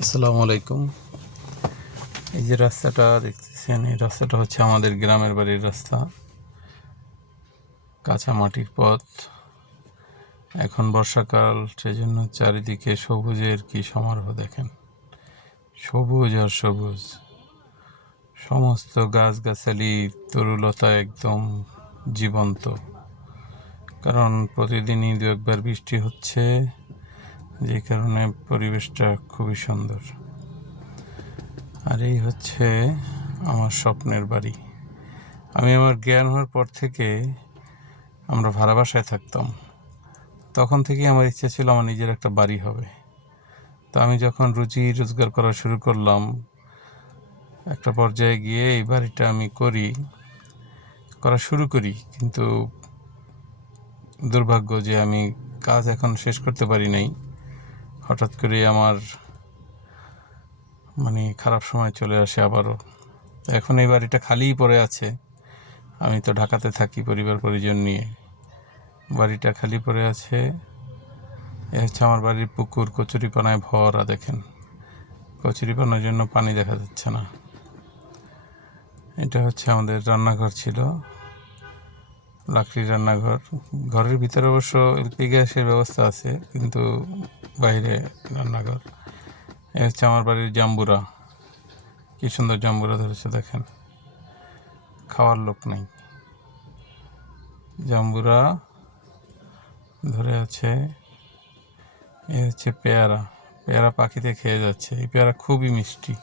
আসসালামু আলাইকুম। এই যে রাস্তাটা দেখতেছেন, এই রাস্তাটা হচ্ছে আমাদের গ্রামের বাড়ির রাস্তা। কাঁচা মাটির পথ। এখন বর্ষাকাল, সেজন্য চারিদিকে সবুজের কি সমারোহ দেখেন। সবুজ আর সবুজ। সমস্ত গাছগাছালি, তরুলতা একদম জীবন্ত। কারণ প্রতিদিনই দু একবার বৃষ্টি হচ্ছে। যে কারণে পরিবেশটা খুবই সুন্দর। আর এই হচ্ছে আমার স্বপ্নের বাড়ি। আমি আমার জ্ঞান হওয়ার পর থেকে আমরা ভাড়া বাসায় থাকতাম। তখন থেকেই আমার ইচ্ছা ছিল আমার নিজের একটা বাড়ি হবে। তো আমি যখন রুচি রোজগার করা শুরু করলাম, একটা পর্যায়ে গিয়ে এই বাড়িটা আমি করি, করা শুরু করি। কিন্তু দুর্ভাগ্য যে আমি কাজ এখন শেষ করতে পারি নাই। হঠাৎ করে আমার মানে খারাপ সময় চলে আসে আবারও। এখন এই বাড়িটা খালিই পড়ে আছে। আমি তো ঢাকাতে থাকি পরিবার পরিজন নিয়ে। বাড়িটা খালি পড়ে আছে। এ হচ্ছে আমার বাড়ির পুকুর, কচুরিপানায় ভরা, দেখেন। কচুরিপানার জন্য পানি দেখা যাচ্ছে না। এটা হচ্ছে আমাদের রান্নাঘর ছিল। লাকড়ির রান্নাঘর। ঘরের ভিতরে অবশ্য এলপি গ্যাসের ব্যবস্থা আছে, কিন্তু বাইরে রান্নাঘর। এ হচ্ছে আমার বাড়ির জাম্বুরা। কি সুন্দর জাম্বুরা ধরেছে দেখেন। খাওয়ার লোক নেই। জাম্বুরা ধরে আছে, এ হচ্ছে পেয়ারা। পেয়ারা পাখিতে খেয়ে যাচ্ছে। এই পেয়ারা খুবই মিষ্টি।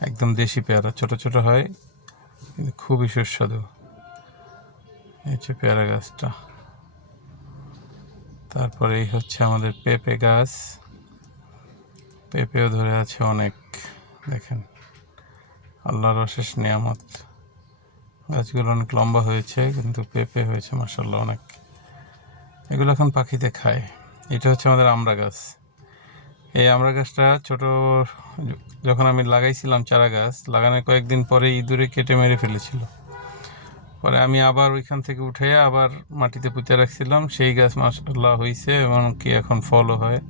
একদম দেশি পেয়ারা। ছোট ছোট হয়, কিন্তু খুবই সুস্বাদু। এই হচ্ছে পেয়ারা গাছটা। তারপরে এই হচ্ছে আমাদের পেঁপে গাছ। পেঁপেও ধরে আছে অনেক, দেখেন। আল্লাহর অশেষ নিয়ামত। গাছগুলো অনেক লম্বা হয়েছে, কিন্তু পেঁপে হয়েছে মাসাল্লাহ অনেক। এগুলো এখন পাখিতে খায়। এটা হচ্ছে আমাদের আমড়া গাছ। এই আমড়া গাছটা ছোট, যখন আমি লাগাইছিলাম চারা গাছ, লাগানোর কয়েকদিন পরে ইঁদুরে কেটে মেরে ফেলেছিল। পরে আমি আবার ওইখান থেকে উঠে আবার মাটিতে পুঁতে রাখছিলাম। সেই গাছ মাসাল্লাহ হয়েছে এবং কি এখন ফলও হয়।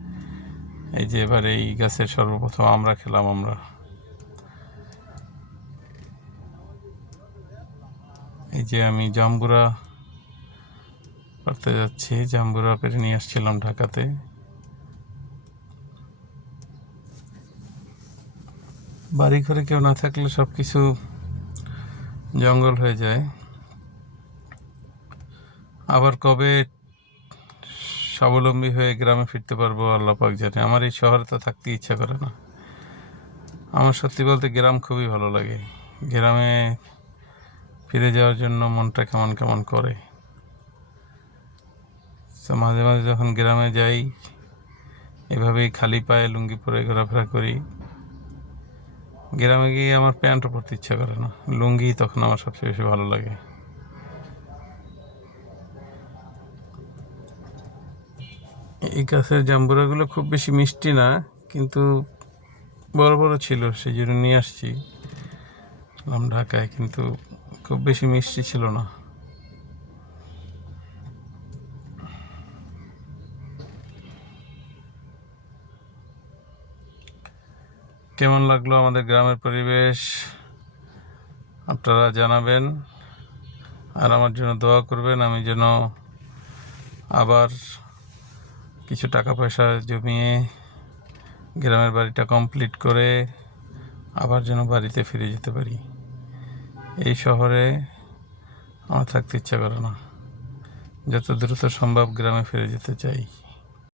এই যে এবার এই গাছের সর্বপ্রথম আমরা খেলাম আমরা। এই যে আমি জাম্বুরা পারতে যাচ্ছি। জাম্বুরা পেরে নিয়ে আসছিলাম ঢাকাতে। বাড়ি ঘরে কেউ না থাকলে সব কিছু জঙ্গল হয়ে যায়। আবার কবে স্বাবলম্বী হয়ে গ্রামে ফিরতে পারব আল্লাহ পাক জানে। আমার এই শহরে তো থাকতে ইচ্ছা করে না। আমার সত্যি বলতে গ্রাম খুবই ভালো লাগে। গ্রামে ফিরে যাওয়ার জন্য মনটা কেমন কেমন করে। তো মাঝে মাঝে যখন গ্রামে যাই, এভাবেই খালি পায়ে লুঙ্গি পরে ঘোরাফেরা করি। গ্রামে গিয়ে আমার প্যান্টও পরতে ইচ্ছা করে না। লুঙ্গি তখন আমার সবচেয়ে বেশি ভালো লাগে। এই গাছের জাম্বুরাগুলো খুব বেশি মিষ্টি না, কিন্তু বড় বড় ছিল, সেই জন্য নিয়ে আসছি। ঢাকায়, কিন্তু খুব বেশি মিষ্টি ছিল না। কেমন লাগল আমাদের গ্রামের পরিবেশ? আপনারা জানাবেন। আর আমার জন্য দোয়া করবেন, আমি যেন আবার কিছু টাকা পয়সা জমিয়ে গ্রামের বাড়িটা কমপ্লিট করে আবার যেন বাড়িতে ফিরে যেতে পারি। এই শহরে আমার থাকতে ইচ্ছা করে না। যত দ্রুত সম্ভব গ্রামে ফিরে যেতে চাই।